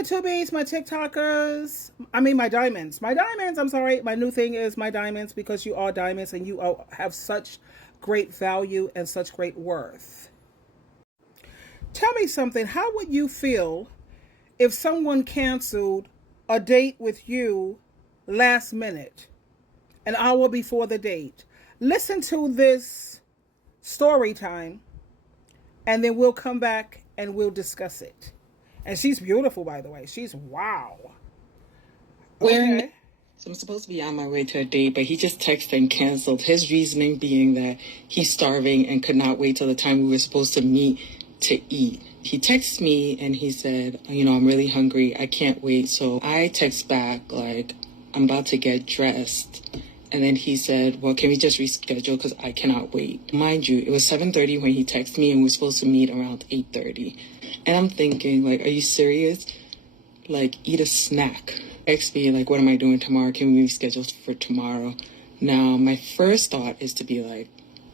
my tubies, my TikTokers. I mean, my diamonds. My diamonds. I'm sorry. My new thing is my diamonds because you are diamonds and you have such great value and such great worth. Tell me something. How would you feel if someone canceled a date with you last minute, an hour before the date? Listen to this story time and then we'll come back and we'll discuss it. And she's beautiful, by the way. She's wow. Okay. So I'm supposed to be on my way to a date, but he just texted and canceled. His reasoning being that he's starving and could not wait till the time we were supposed to meet to eat. He texted me and he said, I'm really hungry. I can't wait. So I text back like, I'm about to get dressed. And then he said, well, can we just reschedule because I cannot wait. Mind you, it was 7:30 when he texted me and we were supposed to meet around 8:30. And I'm thinking, like, are you serious? Like, eat a snack. Text me, like, what am I doing tomorrow? Can we reschedule for tomorrow? Now, my first thought is to be like,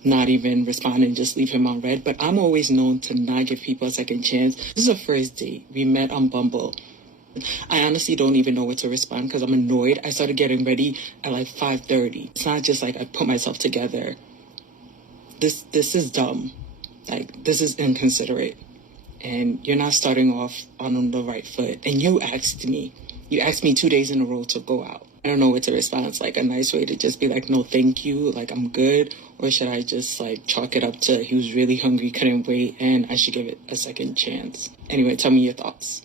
not even respond and just leave him on red. But I'm always known to not give people a second chance. This is a first date. We met on Bumble. I honestly don't even know what to respond because I'm annoyed. I started getting ready at like 5:30. It's not just like I put myself together. This is dumb. Like, this is inconsiderate. And you're not starting off on the right foot. And you asked me 2 days in a row to go out. I don't know what to respond. It's like a nice way to just be like, no, thank you. Like, I'm good. Or should I just like chalk it up to he was really hungry, couldn't wait, and I should give it a second chance? Anyway, tell me your thoughts.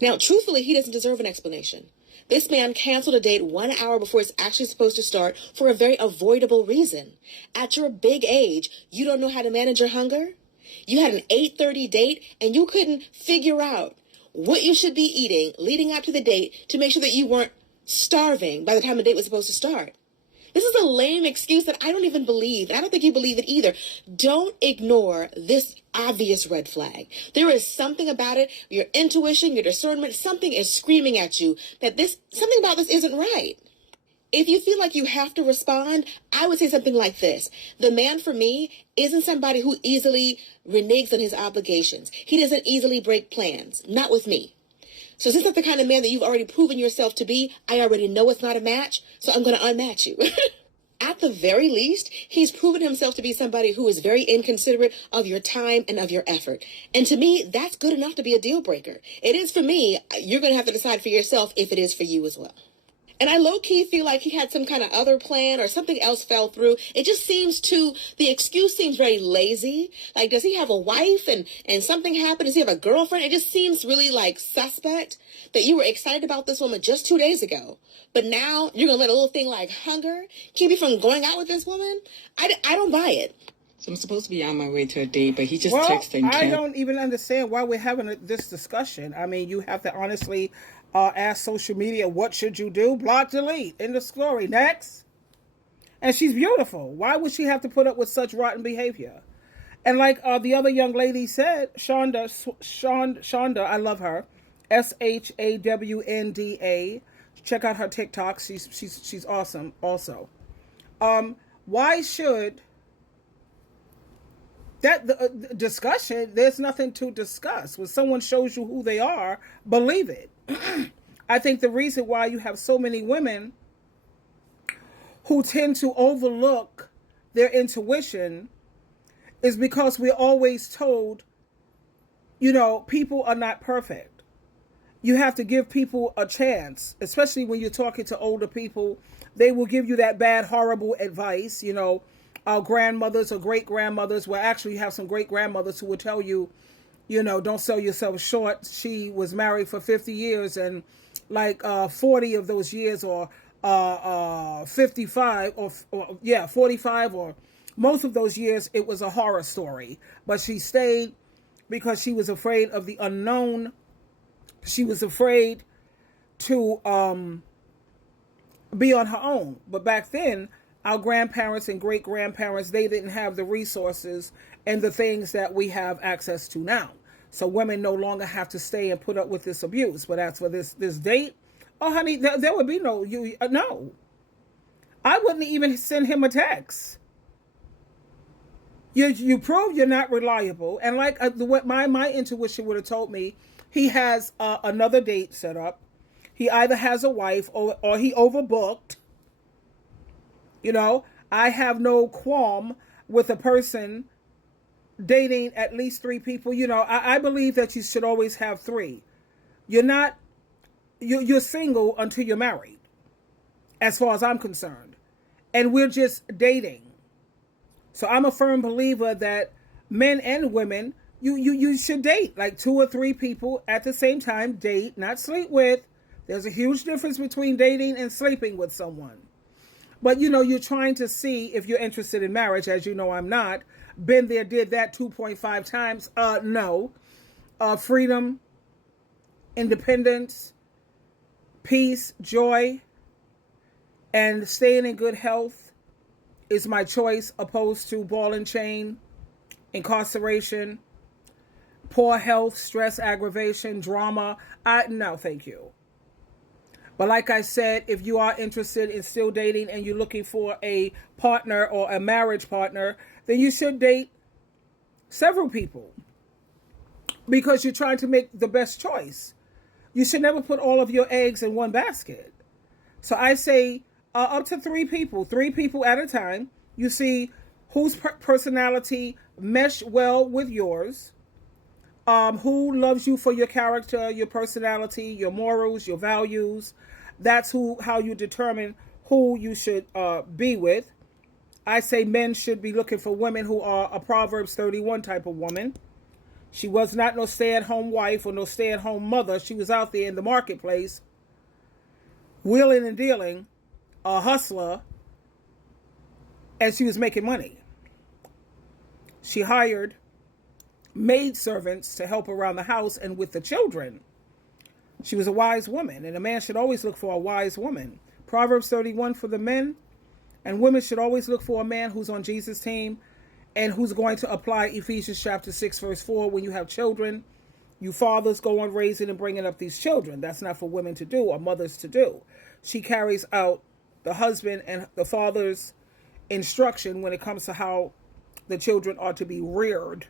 Now, truthfully, he doesn't deserve an explanation. This man canceled a date 1 hour before it's actually supposed to start for a very avoidable reason. At your big age, you don't know how to manage your hunger? You had an 8:30 date and you couldn't figure out what you should be eating leading up to the date to make sure that you weren't starving by the time the date was supposed to start. This is a lame excuse that I don't even believe. I don't think you believe it either. Don't ignore this obvious red flag. There is something about it, your intuition, your discernment, something is screaming at you that something about this isn't right. If you feel like you have to respond, I would say something like this. The man for me isn't somebody who easily reneges on his obligations. He doesn't easily break plans. Not with me. So since that's the kind of man that you've already proven yourself to be, I already know it's not a match, so I'm going to unmatch you. At the very least, he's proven himself to be somebody who is very inconsiderate of your time and of your effort. And to me, that's good enough to be a deal breaker. It is for me. You're going to have to decide for yourself if it is for you as well. And I low-key feel like he had some kind of other plan or something else fell through. It just the excuse seems very lazy. Like, does he have a wife and something happened? Does he have a girlfriend? It just seems really like suspect that you were excited about this woman just 2 days ago. But now you're going to let a little thing like hunger keep you from going out with this woman? I don't buy it. So I'm supposed to be on my way to a date, but he just texted. I don't even understand why we're having this discussion. I mean, you have to honestly ask social media, what should you do? Block, delete, end of story, next. And she's beautiful. Why would she have to put up with such rotten behavior? And like the other young lady said, Shonda, I love her, ShAWNDA. Check out her TikTok. She's awesome. Also, why should that discussion? There's nothing to discuss. When someone shows you who they are, believe it. I think the reason why you have so many women who tend to overlook their intuition is because we're always told, people are not perfect. You have to give people a chance, especially when you're talking to older people. They will give you that bad, horrible advice. Our grandmothers or great-grandmothers, well, actually you have some great-grandmothers who will tell you, don't sell yourself short. She was married for 50 years and like 40 of those years or 55 or 45 or most of those years, it was a horror story. But she stayed because she was afraid of the unknown. She was afraid to be on her own. But back then, our grandparents and great-grandparents, they didn't have the resources and the things that we have access to now. So women no longer have to stay and put up with this abuse. But as for this date, oh, honey, there would be no. I wouldn't even send him a text. You prove you're not reliable. And like what my intuition would have told me, he has another date set up. He either has a wife or he overbooked. You know, I have no qualm with a person dating at least 3 people. You know, I believe that you should always have 3. You're single until you're married, as far as I'm concerned. And we're just dating. So I'm a firm believer that men and women, you should date like 2 or 3 people at the same time. Date, not sleep with. There's a huge difference between dating and sleeping with someone. But, you know, you're trying to see if you're interested in marriage. As you know, I'm not. Been there, did that 2.5 times. No. Freedom, independence, peace, joy, and staying in good health is my choice, opposed to ball and chain, incarceration, poor health, stress, aggravation, drama. No, thank you. But like I said, if you are interested in still dating and you're looking for a partner or a marriage partner, then you should date several people because you're trying to make the best choice. You should never put all of your eggs in one basket. So I say up to 3 people at a time. You see whose personality mesh well with yours, who loves you for your character, your personality, your morals, your values. That's how you determine who you should be with. I say men should be looking for women who are a Proverbs 31 type of woman. She was not no stay-at-home wife or no stay-at-home mother. She was out there in the marketplace, wheeling and dealing, a hustler, and she was making money. She hired maidservants to help around the house and with the children. She was a wise woman, and a man should always look for a wise woman. Proverbs 31 for the men, and women should always look for a man who's on Jesus' team and who's going to apply Ephesians chapter 6, verse 4. When you have children, you fathers go on raising and bringing up these children. That's not for women to do or mothers to do. She carries out the husband and the father's instruction when it comes to how the children are to be reared.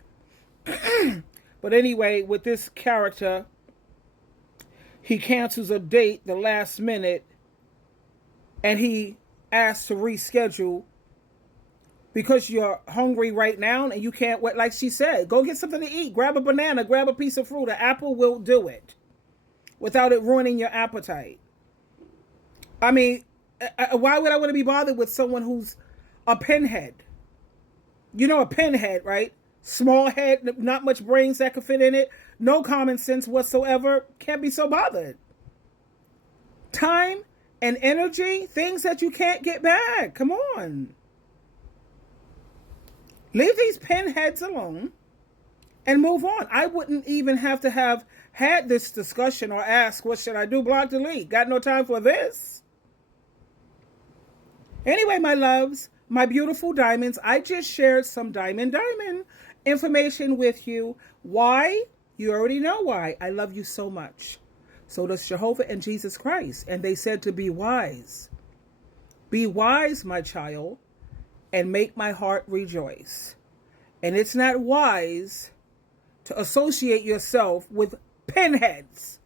But anyway, with this character, he cancels a date the last minute and he asks to reschedule because you're hungry right now and you can't wait. Like she said, go get something to eat. Grab a banana, grab a piece of fruit. An apple will do it without it ruining your appetite. I mean, why would I want to be bothered with someone who's a pinhead? You know, a pinhead, right? Small head, not much brains that could fit in it. No common sense whatsoever. Can't be so bothered. Time and energy, things that you can't get back. Come on. Leave these pinheads alone and move on. I wouldn't even have to have had this discussion or ask, what should I do? Block, delete. Got no time for this. Anyway, my loves, my beautiful diamonds, I just shared some diamond information with you. Why? You already know why. I love you so much. So does Jehovah and Jesus Christ. And they said to be wise. Be wise, my child, and make my heart rejoice. And it's not wise to associate yourself with pinheads.